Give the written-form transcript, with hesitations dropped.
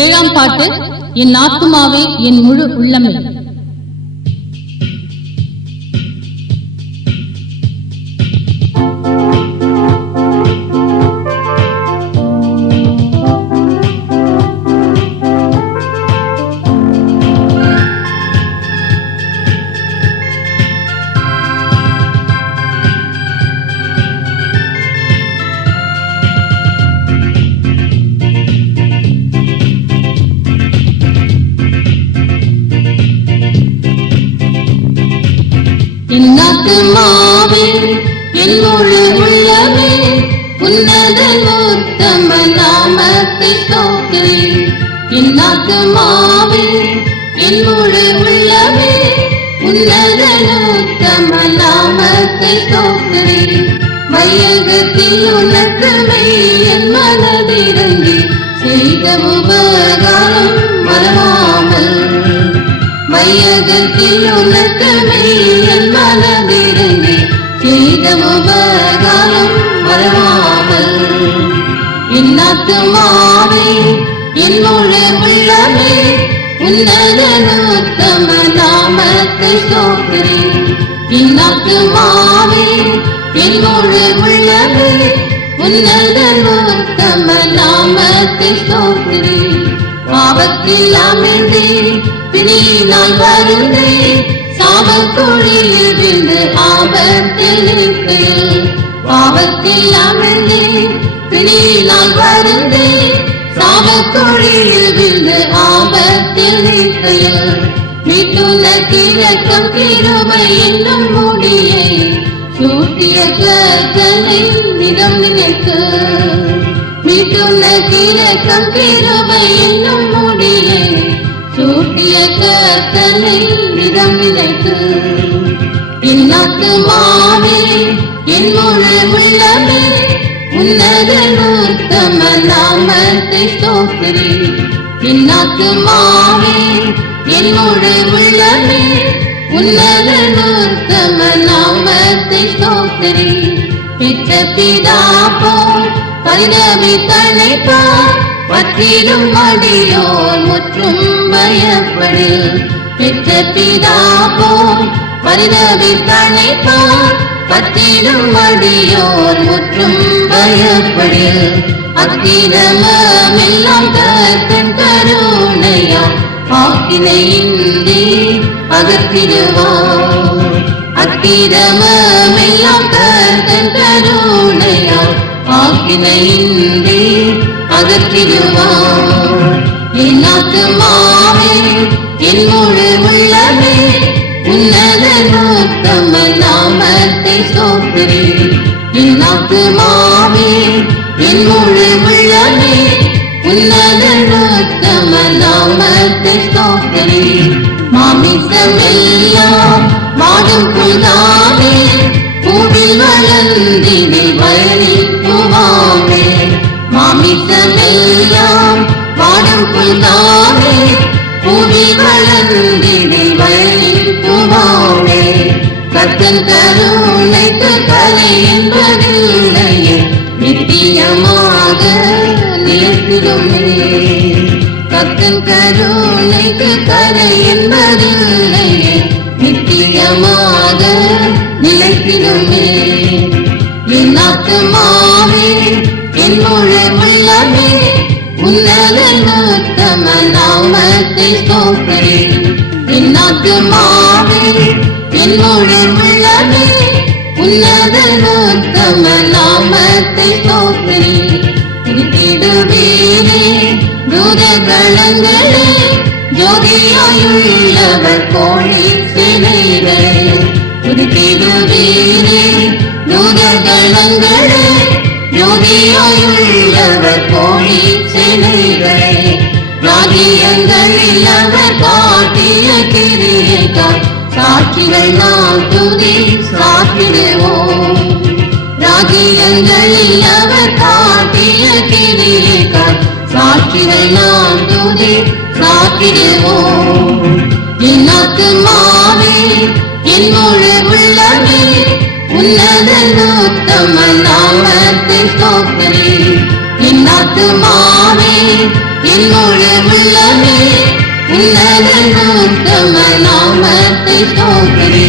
ஏழாம் பாட்டு. என் ஆத்துமாவே என் முழு உள்ளமே. என் ஆத்துமாவே என் முழு உள்ளமே உன்னத உத்தம நாமத்தை ஸ்தோத்திரி. என் ஆத்துமாவே என் முழு உள்ளமே உன்னத உத்தம நாமத்தை ஸ்தோத்திரி. மையகத்தில் உனக்குமே என் மனதிறங்கி செய்த உபகாரம் மறவாமல். மையகத்தில் உனக்குமே என் மனதிறங்கி செய்த உபகாரம் மறவாமல். என் ஆத்துமாவே என் முழு உள்ளமே உன்னத உத்தம நாமத்தை ஸ்தோத்திரி. என் ஆத்துமாவே என் முழு உள்ளமே உன்னத உத்தம நாமத்தை ஸ்தோத்திரி. பாவத்தில் அமிழ்ந்தே பிணியினால் வருந்தே சாபக்குழியில் விழுந்து ஆபத்தில் இருக்கையில். பாவத்தில் அமிழ்ந்தே பிணியினால் வருந்தே சாபக்குழியில் விழுந்து ஆபத்தில் இருக்கையில். மீட்டுள்ள கிழக்கம் கிருபை என்னும் முடியை சூட்டிய கர்த்தனை நிதம் நினைத்து. மீட்டுள்ள கிழக்கம் கிருபை என்னும் முடியை சூட்டிய கர்த்தனை நிதம் நினைத்து. என் ஆத்துமாவே என் முழு உள்ளமே உன்னத உத்தம நாமத்தை ஸ்தோத்திரி. என் ஆத்துமாவே என் முழு உள்ளமே உன்னத உத்தம நாமத்தை ஸ்தோத்திரி. பெற்ற பிதா போல் பரிதபித்தழைப்பார் பற்றிடும் அடியோர் முற்றும் பயப்படு. பெற்ற பிதா போல் பரிதபித்தழைப்பார் பற்றிடும் அடியோர் முற்றும் பயப்படு. அக்கிரமெல்லாம் கர்த்தன் கருணையால் ஆக்கினையின்றி அகற்றிடுவார். அக்கிரமெல்லாம் கர்த்தன் கருணையால் ஆக்கினையின்றி அகற்றிடுவார். என் ஆத்துமாவே என் முழு உள்ளமே உன்னத உத்தம நாமத்தை ஸ்தோத்திரி. என் ஆத்துமாவே என் முழு உள்ளமே உன்னத உத்தம நாமத்தை ஸ்தோத்திரி. மாமிசமெல்லாம் வாடும் புல்தானே பூவில் வளர்ந்தினை வயலில் பூவாமே. மாமிசமெல்லாம் வாடும் புல்தானே பூவில் வளர்ந்தினை வயலில் பூவாமே. கர்த்தன் கருணைக்கு கலை என்பதில்லையே நித்தியமாக நிலைத்திடுமே. கர்த்தன் கருணைக்கு கலை என்பதில்லையே நித்தியமாக நிலைத்திடுமே. என் ஆத்துமாவே என் முழு உள்ளமே உன்னத உத்தம நாமத்தை ஸ்தோத்திரி. என் ஆத்துமாவே என் முழு உள்ளமே உன்னத உத்தம நாமத்தை ஸ்தோத்திரி. திருத்திடுவீரே தூதகணங்களே ஜோதியாயுள்ளவர் கோழி சேனைகளே. திருத்திடுவீரே தூதகணங்களே ஜோதியாயுள்ளவர் கோழி சேனைகளே. ராஜ்யங்களில் அவர் காட்டிய கிரியைக்காய் சாட்சிகள் நாம் துதி சாற்றிடுவோம். ராஜ்யங்களில் அவர் காட்டிய கிரியைக்காய் சாட்சிகள் நாம் துதி சாற்றிடுவோம். என் ஆத்துமாவே என் முழு உள்ளமே உன்னத உத்தம நாமத்தை ஸ்தோத்திரி. என் ஆத்துமாவே என் முழு உள்ளமே உன்னதன் உத்தம நாமத்தை ஸ்தோத்திரி.